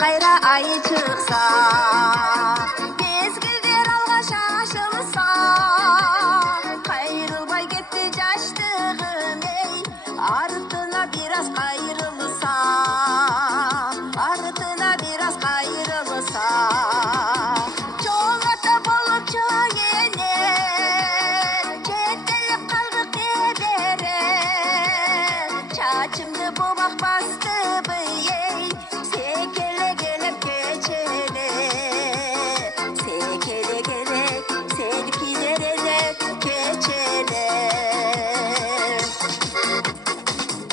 кайра ай чыкса, мезгилдер алгаш ашылса, кайрылбай кетти жаштыгым эй, артына бир аз кайрылса, артына бир аз кайрылса. Чоң ата болуп чоң энем, жетелеп калдык кедере, чачымды бумак басты бый, секеле келип кечеле, секеле келек, селкилер элек кечеле.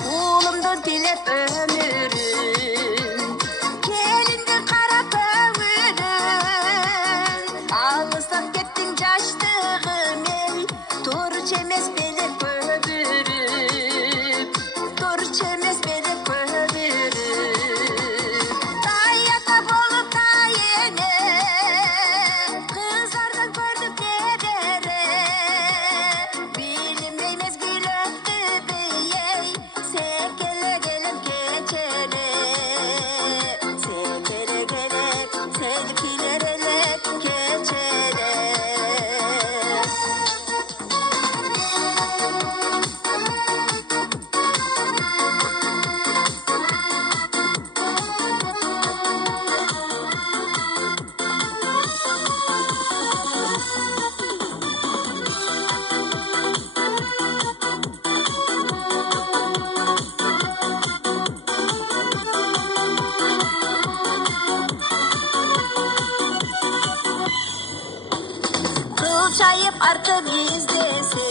Уулумдун тилеп өмүрүн, келиндин кара көңүлүн, алыстап кеттиң жаштыгым эй, турчу эмес белек көбүрүп, турчу эмес белек көбүрүп. Тай ата болуп тай эне, кызардан көрдүк небере, билинбей мезгил өттү бий эй, секеле келип кечеле, секеле келек, селкилер элек кечеле. Кылчайып артын издесе,